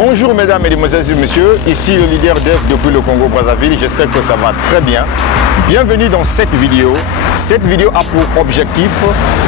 Bonjour mesdames, mesdemoiselles et messieurs, ici le leader Dev depuis le Congo-Brazzaville, j'espère que ça va très bien. Bienvenue dans cette vidéo. Cette vidéo a pour objectif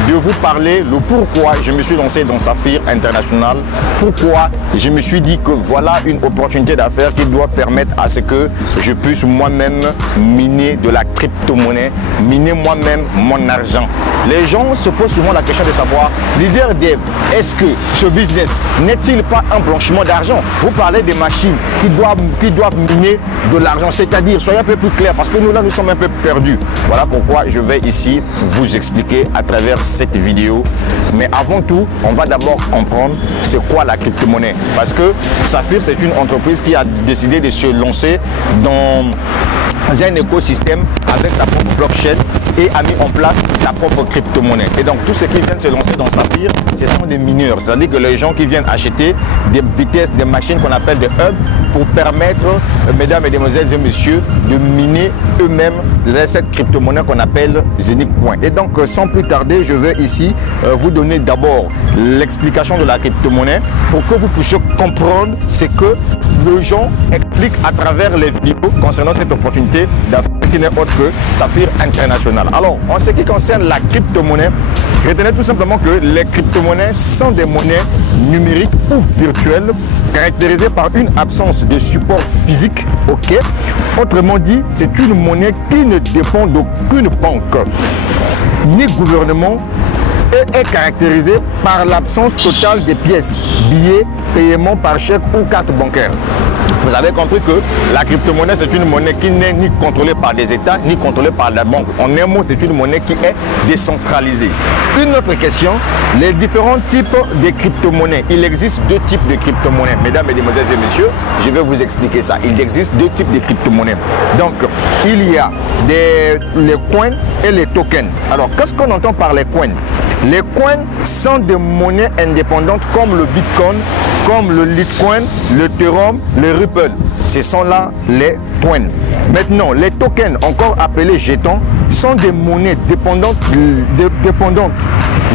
de vous parler le pourquoi je me suis lancé dans Saphir International, pourquoi je me suis dit que voilà une opportunité d'affaires qui doit permettre à ce que je puisse moi-même miner de la crypto-monnaie, miner moi-même mon argent. Les gens se posent souvent la question de savoir, leader Dev, est-ce que ce business n'est-il pas un blanchiment d'argent? Vous parlez des machines qui doivent miner de l'argent, c'est-à-dire, soyez un peu plus clair, parce que nous là, nous sommes un peu perdus. Voilà pourquoi je vais ici vous expliquer à travers cette vidéo. Mais avant tout, on va d'abord comprendre c'est quoi la crypto-monnaie. Parce que Saphir, c'est une entreprise qui a décidé de se lancer dans un écosystème avec sa propre blockchain et a mis en place sa propre crypto-monnaie. Et donc, tous ceux qui viennent se lancer dans Saphir, ce sont des mineurs. C'est-à-dire que les gens qui viennent acheter des vitesses, des machines qu'on appelle des hubs pour permettre, mesdames, mesdemoiselles et messieurs, de miner eux-mêmes cette crypto-monnaie qu'on appelle Zenith Coin. Et donc, sans plus tarder, je vais ici vous donner d'abord l'explication de la crypto-monnaie pour que vous puissiez comprendre ce que les gens expliquent à travers les vidéos concernant cette opportunité d'affaires qui n'est autre que Saphir International. Alors, en ce qui concerne la crypto-monnaie, retenez tout simplement que les crypto-monnaies sont des monnaies numériques ou virtuelles caractérisées par une absence de support physique. Ok. Autrement dit, c'est une monnaie qui ne dépend d'aucune banque ni gouvernement et est caractérisée par l'absence totale des pièces, billets, paiements par chèque ou carte bancaire. Vous avez compris que la crypto-monnaie, c'est une monnaie qui n'est ni contrôlée par des États, ni contrôlée par la banque. En un mot, c'est une monnaie qui est décentralisée. Une autre question, les différents types de crypto-monnaies. Il existe deux types de crypto-monnaies. Mesdames, mesdemoiselles et messieurs, je vais vous expliquer ça. Il existe deux types de crypto-monnaies. Donc, il y a les coins et les tokens. Alors, qu'est-ce qu'on entend par les coins? Les coins sont des monnaies indépendantes comme le Bitcoin, comme le Litecoin, le Ethereum, le Ripple. Ce sont là les coins. Maintenant, les tokens, encore appelés jetons, sont des monnaies dépendantes.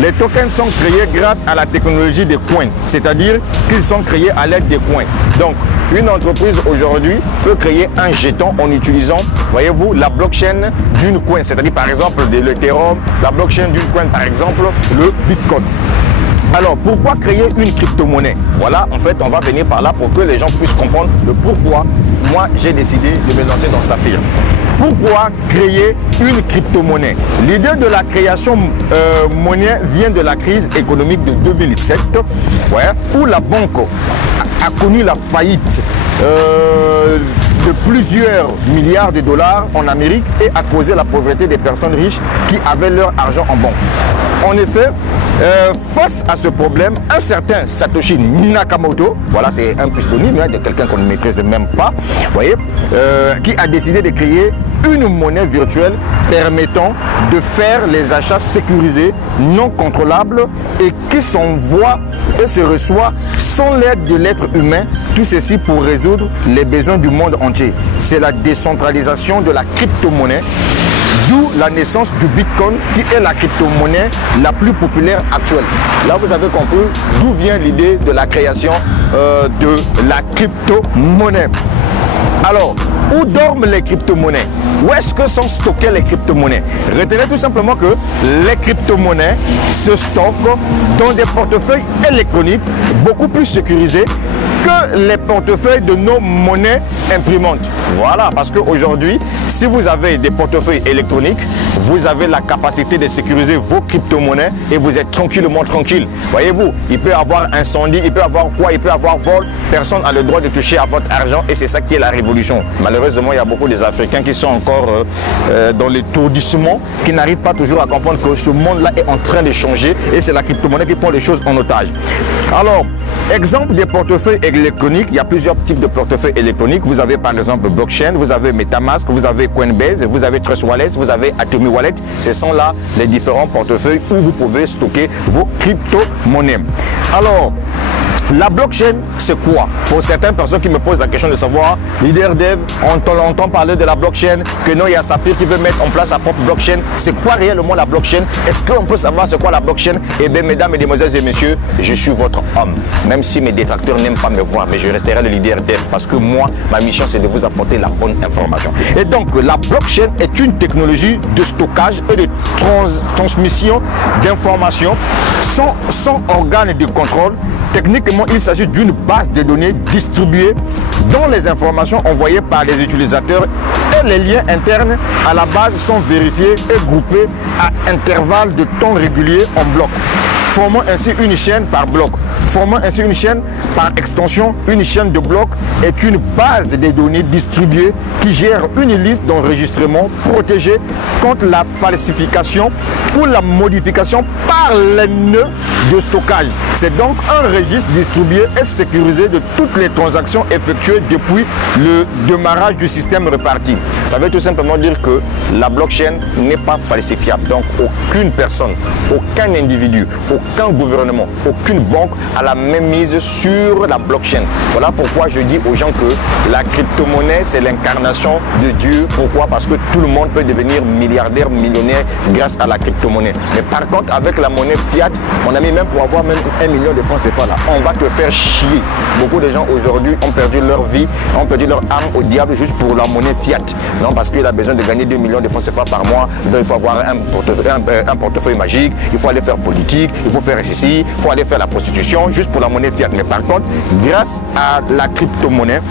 Les tokens sont créés grâce à la technologie des coins, c'est-à-dire qu'ils sont créés à l'aide des coins. Donc, une entreprise aujourd'hui peut créer un jeton en utilisant, voyez-vous, la blockchain d'une coin, c'est-à-dire par exemple de l'Ethereum, la blockchain d'une coin, par exemple le Bitcoin. Alors, pourquoi créer une crypto-monnaie? Voilà, en fait, on va venir par là pour que les gens puissent comprendre le pourquoi moi j'ai décidé de me lancer dans Saphir. Pourquoi créer une crypto-monnaie? L'idée de la création monnaie vient de la crise économique de 2007, où la banque a connu la faillite de plusieurs milliards de dollars en Amérique et a causé la pauvreté des personnes riches qui avaient leur argent en banque. En effet, face à ce problème, un certain Satoshi Nakamoto, voilà, c'est un pseudonyme de quelqu'un qu'on ne maîtrise même pas, voyez, qui a décidé de créer une monnaie virtuelle permettant de faire les achats sécurisés, non contrôlables et qui s'envoie et se reçoit sans l'aide de l'être humain. Tout ceci pour résoudre les besoins du monde entier. C'est la décentralisation de la crypto-monnaie, d'où la naissance du Bitcoin qui est la crypto-monnaie la plus populaire actuelle. Là, vous avez compris d'où vient l'idée de la création de la crypto-monnaie. Alors, où dorment les crypto-monnaies? Où est-ce que sont stockées les crypto-monnaies? Retenez tout simplement que les crypto-monnaies se stockent dans des portefeuilles électroniques beaucoup plus sécurisés que les portefeuilles de nos monnaies imprimantes. Voilà, parce qu'aujourd'hui, si vous avez des portefeuilles électroniques, vous avez la capacité de sécuriser vos crypto-monnaies et vous êtes tranquillement tranquille. Voyez-vous, il peut y avoir incendie, il peut y avoir quoi, il peut y avoir vol, personne n'a le droit de toucher à votre argent et c'est ça qui est la révolution. Malheureusement, il y a beaucoup des Africains qui sont encore dans l'étourdissement, qui n'arrivent pas toujours à comprendre que ce monde-là est en train de changer et c'est la crypto-monnaie qui prend les choses en otage. Alors, exemple des portefeuilles électroniques, il y a plusieurs types de portefeuilles électroniques. Vous avez par exemple Blockchain, vous avez Metamask, vous avez Coinbase, vous avez Trust Wallet, vous avez Atomy Wallet. Ce sont là les différents portefeuilles où vous pouvez stocker vos crypto-monnaies. Alors, La blockchain, c'est quoi? Pour certaines personnes qui me posent la question de savoir, leader dev, on entend parler de la blockchain, que non, il y a Saphir qui veut mettre en place sa propre blockchain. C'est quoi réellement la blockchain? Est-ce qu'on peut savoir c'est quoi la blockchain? Eh bien, mesdames, mesdemoiselles et messieurs, je suis votre homme. Même si mes détracteurs n'aiment pas me voir, mais je resterai le leader dev parce que moi, ma mission, c'est de vous apporter la bonne information. Et donc, la blockchain est une technologie de stockage et de transmission d'informations sans organe de contrôle. Techniquement, il s'agit d'une base de données distribuée dont les informations envoyées par les utilisateurs et les liens internes à la base sont vérifiés et groupés à intervalles de temps réguliers en blocs, formant ainsi une chaîne par bloc. Formant ainsi une chaîne par extension, une chaîne de blocs est une base de données distribuée qui gère une liste d'enregistrement protégée contre la falsification ou la modification par les nœuds de stockage. C'est donc un registre distribué et sécurisé de toutes les transactions effectuées depuis le démarrage du système réparti. Ça veut tout simplement dire que la blockchain n'est pas falsifiable. Donc aucune personne, aucun individu, aucun gouvernement, aucune banque a la même mise sur la blockchain. Voilà pourquoi je dis aux gens que la crypto-monnaie, c'est l'incarnation de Dieu. Pourquoi? Parce que tout le monde peut devenir milliardaire, millionnaire grâce à la crypto-monnaie. Mais par contre, avec la monnaie fiat, on a mis même pour avoir même 1 million de francs CFA là, on va te faire chier. Beaucoup de gens aujourd'hui ont perdu leur vie, ont perdu leur âme au diable juste pour la monnaie fiat. Non, parce qu'il a besoin de gagner 2 millions de francs CFA par mois. Donc il faut avoir un portefeuille magique, il faut aller faire politique, il faut faire ceci, il faut aller faire la prostitution juste pour la monnaie fiat. Mais par contre, grâce à la crypto-monnaie,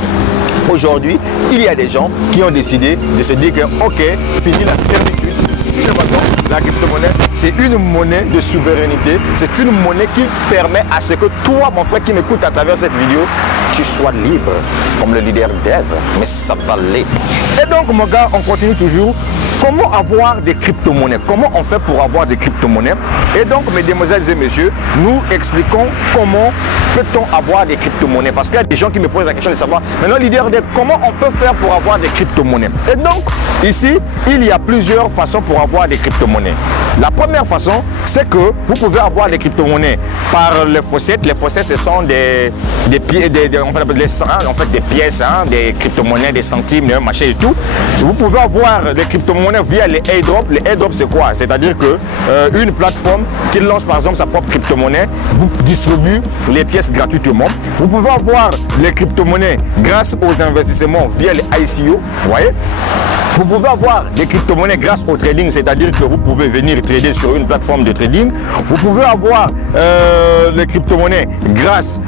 aujourd'hui, il y a des gens qui ont décidé de se dire que ok, fini la servitude. De toute façon, la crypto-monnaie, c'est une monnaie de souveraineté. C'est une monnaie qui permet à ce que toi, mon frère qui m'écoute à travers cette vidéo, tu sois libre, comme le leader dev. Mais ça va l'être. Et donc, mon gars, on continue toujours. Comment avoir des crypto-monnaies? Comment on fait pour avoir des crypto-monnaies? Et donc, mesdemoiselles et messieurs, nous expliquons comment peut-on avoir des crypto-monnaies. Parce qu'il y a des gens qui me posent la question de savoir, maintenant, leader dev, comment on peut faire pour avoir des crypto-monnaies? Et donc, ici, il y a plusieurs façons pour avoir des crypto-monnaies. La première façon, c'est que vous pouvez avoir des crypto-monnaies par les faucettes. Les faucettes, ce sont des pièces, hein, des crypto-monnaies, des centimes, des machins et tout. Vous pouvez avoir des crypto-monnaies via les airdrops. Les airdrops, c'est quoi? C'est-à-dire que une plateforme qui lance par exemple sa propre crypto-monnaie vous distribue les pièces gratuitement. Vous pouvez avoir les crypto-monnaies grâce aux investissements via les ICO. Vous voyez? Vous pouvez avoir des crypto-monnaies grâce au trading, c'est-à-dire que vous pouvez venir trader sur une plateforme de trading. Vous pouvez avoir les crypto-monnaies grâce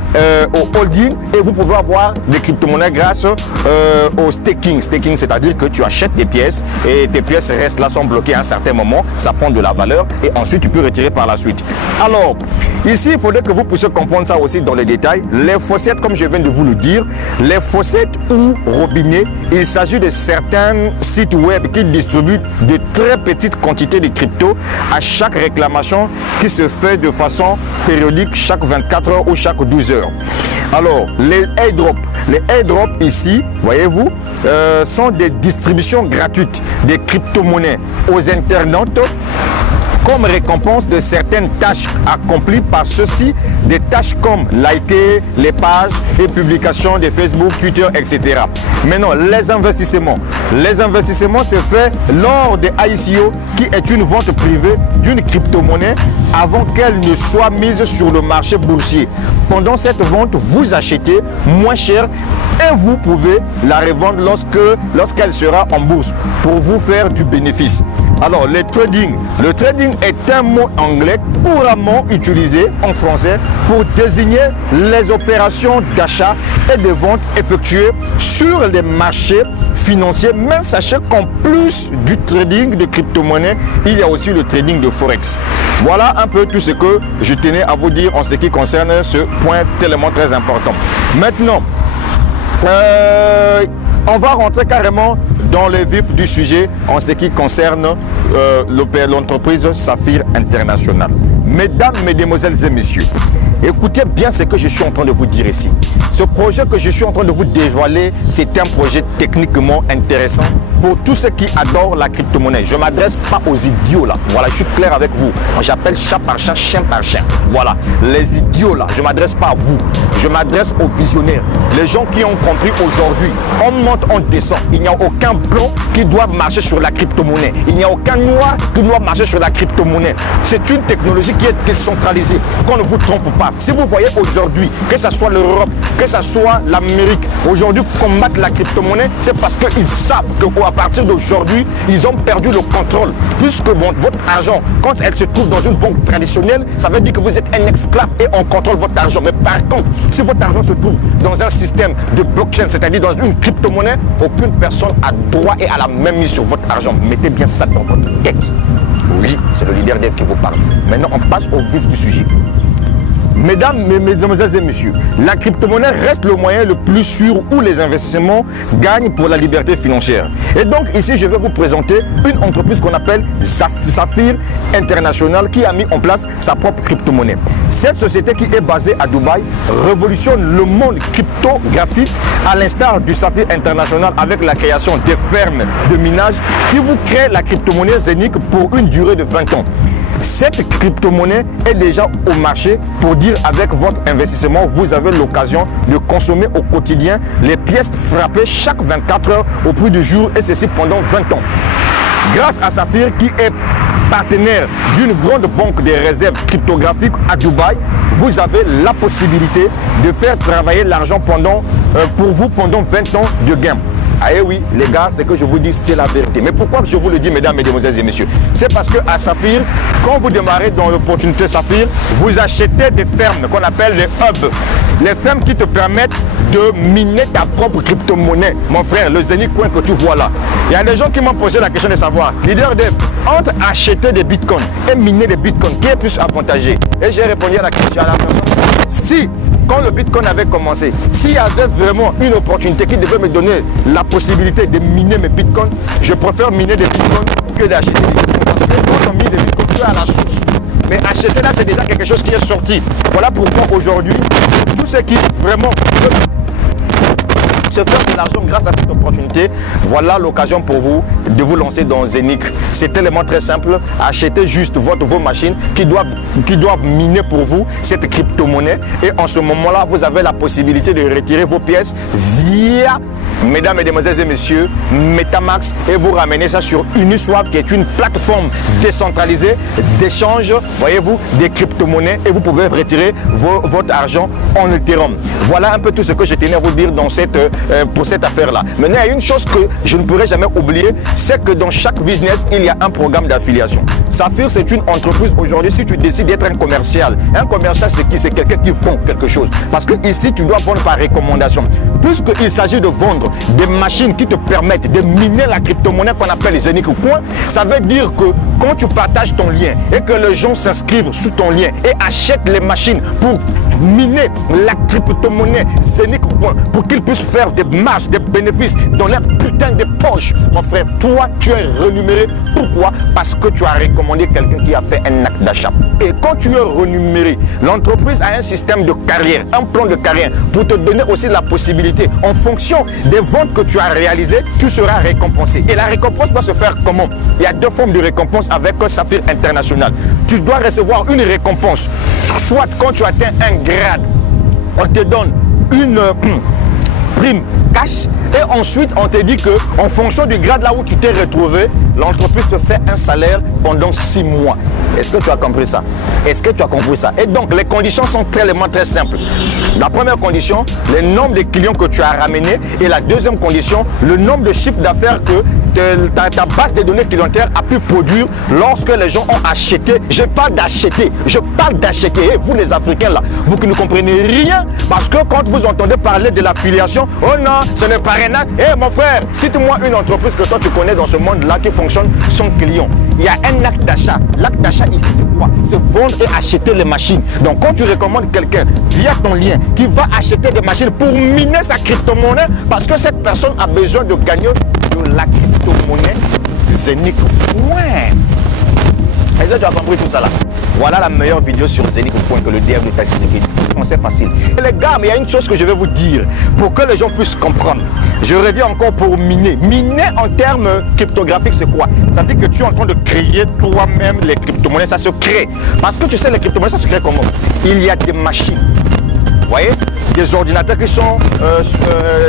au holding et vous pouvez avoir des crypto-monnaies grâce au staking. Staking, c'est-à-dire que tu achètes des pièces et tes pièces restent là, sont bloquées à un certain moment, ça prend de la valeur et ensuite tu peux retirer par la suite. Alors, ici, il faudrait que vous puissiez comprendre ça aussi dans les détails. Les faucettes, comme je viens de vous le dire, les faucettes ou robinets, il s'agit de certains sites web qui distribuent de très petites quantités de crypto à chaque réclamation qui se fait de façon périodique chaque 24 heures ou chaque 12 heures. Alors, les airdrops ici, voyez-vous, sont des distributions gratuites des crypto-monnaies aux internautes comme récompense de certaines tâches accomplies par ceux-ci, des tâches comme liker les pages et publications de Facebook, Twitter, etc. Maintenant, les investissements se fait lors des ICO qui est une vente privée d'une crypto-monnaie avant qu'elle ne soit mise sur le marché boursier. Pendant cette vente, vous achetez moins cher et vous pouvez la revendre lorsqu'elle sera en bourse pour vous faire du bénéfice. Alors, le trading est un mot anglais couramment utilisé en français pour désigner les opérations d'achat et de vente effectuées sur les marchés financiers. Mais sachez qu'en plus du trading de crypto-monnaie, il y a aussi le trading de Forex. Voilà un peu tout ce que je tenais à vous dire en ce qui concerne ce point tellement très important. Maintenant, on va rentrer carrément dans le vif du sujet en ce qui concerne l'entreprise Saphir International. Mesdames, mesdemoiselles et messieurs, écoutez bien ce que je suis en train de vous dire ici. Ce projet que je suis en train de vous dévoiler, c'est un projet techniquement intéressant pour tous ceux qui adorent la crypto-monnaie. Je ne m'adresse pas aux idiots là. Voilà, je suis clair avec vous. J'appelle chat par chat, chien par chien. Voilà, les idiots là, je ne m'adresse pas à vous. Je m'adresse aux visionnaires. Les gens qui ont compris aujourd'hui, on monte, on descend. Il n'y a aucun blanc qui doit marcher sur la crypto-monnaie. Il n'y a aucun noir qui doit marcher sur la crypto-monnaie. C'est une technologie qui est décentralisée. Qu'on ne vous trompe pas. Si vous voyez aujourd'hui, que ce soit l'Europe, que ce soit l'Amérique, aujourd'hui combattre la crypto-monnaie, c'est parce qu'ils savent qu'à partir d'aujourd'hui, ils ont perdu le contrôle. Puisque bon, votre argent, quand elle se trouve dans une banque traditionnelle, ça veut dire que vous êtes un esclave et on contrôle votre argent. Mais par contre, si votre argent se trouve dans un système de blockchain, c'est-à-dire dans une crypto-monnaie, aucune personne a droit et a la même mise sur votre argent. Mettez bien ça dans votre tête. Oui, c'est le leader dev qui vous parle. Maintenant, on passe au vif du sujet. Mesdames, mesdemoiselles et messieurs, la crypto-monnaie reste le moyen le plus sûr où les investissements gagnent pour la liberté financière. Et donc ici, je vais vous présenter une entreprise qu'on appelle Saphir International qui a mis en place sa propre crypto-monnaie. Cette société qui est basée à Dubaï révolutionne le monde cryptographique à l'instar du Saphir International avec la création des fermes de minage qui vous créent la crypto-monnaie Zenic pour une durée de 20 ans. Cette crypto-monnaie est déjà au marché pour dire avec votre investissement, vous avez l'occasion de consommer au quotidien les pièces frappées chaque 24 heures au prix du jour et ceci pendant 20 ans. Grâce à Saphir qui est partenaire d'une grande banque des réserves cryptographiques à Dubaï, vous avez la possibilité de faire travailler l'argent pour vous pendant 20 ans de gain. Ah oui, les gars, ce que je vous dis, c'est la vérité. Mais pourquoi je vous le dis, mesdames, mesdemoiselles et messieurs? C'est parce que à Saphir, quand vous démarrez dans l'opportunité Saphir, vous achetez des fermes qu'on appelle les hubs. Les fermes qui te permettent de miner ta propre crypto-monnaie. Mon frère, le Zenic Coin que tu vois là. Il y a des gens qui m'ont posé la question de savoir, leader dev, entre acheter des bitcoins et miner des bitcoins, qui est plus avantageux? Et j'ai répondu à la question à la personne. Si, quand le bitcoin avait commencé, s'il y avait vraiment une opportunité qui devait me donner la possibilité de miner mes bitcoins, je préfère miner des bitcoins que d'acheter des bitcoins. Parce que quand on mine des bitcoins, tu es à la source. Mais acheter là, c'est déjà quelque chose qui est sorti. Voilà pourquoi aujourd'hui, tous ceux qui vraiment se faire de l'argent grâce à cette opportunité, voilà l'occasion pour vous de vous lancer dans Zenic. C'est tellement très simple. Achetez juste vos machines qui doivent miner pour vous cette crypto-monnaie. Et en ce moment-là, vous avez la possibilité de retirer vos pièces via, mesdames, mesdemoiselles et messieurs, Metamask et vous ramener ça sur Uniswap qui est une plateforme décentralisée d'échange, voyez-vous, des crypto-monnaies et vous pouvez retirer votre argent en Ethereum. Voilà un peu tout ce que je tenais à vous dire dans pour cette affaire-là. Maintenant, il y a une chose que je ne pourrai jamais oublier, c'est que dans chaque business, il y a un programme d'affiliation. Saphir, c'est une entreprise aujourd'hui, si tu décides d'être un commercial c'est qui? C'est quelqu'un qui vend quelque chose. Parce que ici, tu dois vendre par recommandation. Puisqu'il s'agit de vendre des machines qui te permettent de miner la crypto-monnaie qu'on appelle les Zenic Coin, ça veut dire que quand tu partages ton lien et que les gens s'inscrivent sous ton lien et achètent les machines pour miner la crypto-monnaie Zenic Coin pour qu'ils puissent faire des marges, des bénéfices dans leur putain de poche, mon frère, toi, tu es renuméré. Pourquoi? Parce que tu as recommandé quelqu'un qui a fait un acte d'achat. Et quand tu es renuméré, l'entreprise a un système de carrière, un plan de carrière pour te donner aussi la possibilité, en fonction des ventes que tu as réalisées, tu seras récompensé. Et la récompense doit se faire comment? Il y a deux formes de récompense avec Saphir International. Tu dois recevoir une récompense, soit quand tu atteins un grade, on te donne une prime cash et ensuite on te dit que en fonction du grade là où tu t'es retrouvé, l'entreprise te fait un salaire pendant 6 mois. Est-ce que tu as compris ça? Est-ce que tu as compris ça? Et donc les conditions sont tellement très simples. La première condition, le nombre de clients que tu as ramené, et la deuxième condition, le nombre de chiffres d'affaires que ta base de données clientèle a pu produire lorsque les gens ont acheté. Je parle d'acheter, je parle d'acheter. Et vous les Africains là, vous qui ne comprenez rien, parce que quand vous entendez parler de l'affiliation, oh non, ce n'est pas rien. Eh mon frère, cite-moi une entreprise que toi tu connais dans ce monde là qui fonctionne sans client. Il y a un acte d'achat. L'acte d'achat ici c'est quoi? C'est vendre et acheter les machines. Donc quand tu recommandes quelqu'un via ton lien qui va acheter des machines pour miner sa crypto-monnaie, parce que cette personne a besoin de gagner de la crypto-monnaie Zenic. Ouais. Est-ce que tu as compris tout ça là? Voilà la meilleure vidéo sur Zenico.com que le dev de t'expliquer. C'est facile. Et les gars, mais il y a une chose que je vais vous dire pour que les gens puissent comprendre. Je reviens encore pour miner. Miner en termes cryptographiques, c'est quoi? Ça veut dire que tu es en train de créer toi-même les crypto-monnaies. Ça se crée. Parce que tu sais, les crypto-monnaies, ça se crée comment? Il y a des machines. Vous voyez, des ordinateurs qui sont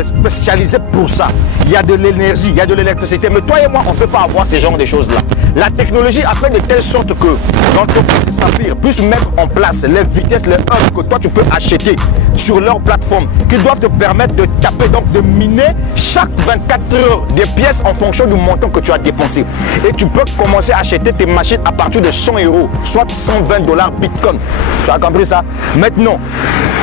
spécialisés pour ça. Il y a de l'énergie, il y a de l'électricité. Mais toi et moi, on ne peut pas avoir ce genre de choses-là. La technologie a fait de telle sorte que l'entreprise Saphir puisse mettre en place les vitesses, les hubs que toi tu peux acheter sur leur plateforme, qui doivent te permettre de taper, donc de miner chaque 24 heures des pièces en fonction du montant que tu as dépensé. Et tu peux commencer à acheter tes machines à partir de 100 €, soit 120 $ Bitcoin. Tu as compris ça? Maintenant,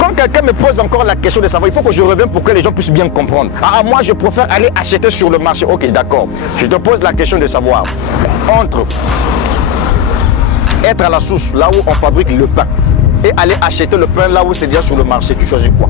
quand quelqu'un me pose encore la question de savoir, il faut que je revienne pour que les gens puissent bien comprendre. Ah, moi je préfère aller acheter sur le marché. Ok, d'accord. Je te pose la question de savoir, entre être à la source, là où on fabrique le pain, et aller acheter le pain là où c'est déjà sur le marché, tu choisis quoi?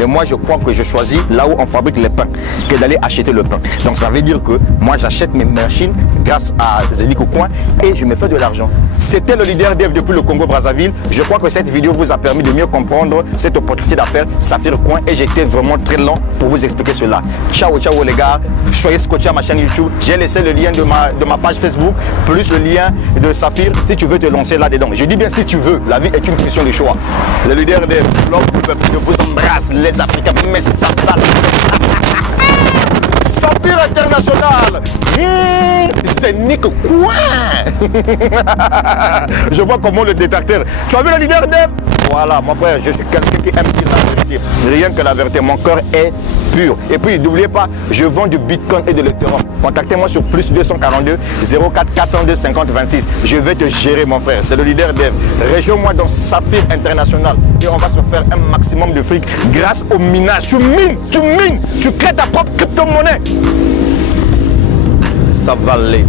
Mais moi, je crois que je choisis là où on fabrique les pains que d'aller acheter le pain. Donc, ça veut dire que moi, j'achète mes machines grâce à Zenico.com et je me fais de l'argent. C'était le leader dev depuis le Congo-Brazzaville. Je crois que cette vidéo vous a permis de mieux comprendre cette opportunité d'affaires Saphir.com et j'étais vraiment très lent pour vous expliquer cela. Ciao, ciao les gars. Soyez scotchés à ma chaîne YouTube. J'ai laissé le lien de ma page Facebook plus le lien de Saphir si tu veux te lancer là-dedans. Je dis bien si tu veux. La vie est une question de choix. Le leader dev, je vous embrasse. Les Africains, mais ça va. Saphir International. C'est Nico quoi? Je vois comment le détecteur. Tu as vu le leader dev? Voilà, mon frère, je suis quelqu'un qui aime dire la vérité. Rien que la vérité, mon cœur est pur. Et puis, n'oubliez pas, je vends du Bitcoin et de l'Ethereum. Contactez-moi sur plus 242 04 402 50 26. Je vais te gérer, mon frère. C'est le leader dev. Rejoins-moi dans Saphir International et on va se faire un maximum de fric grâce au minage. Tu mines, tu crées ta propre crypto-monnaie. Ça va aller.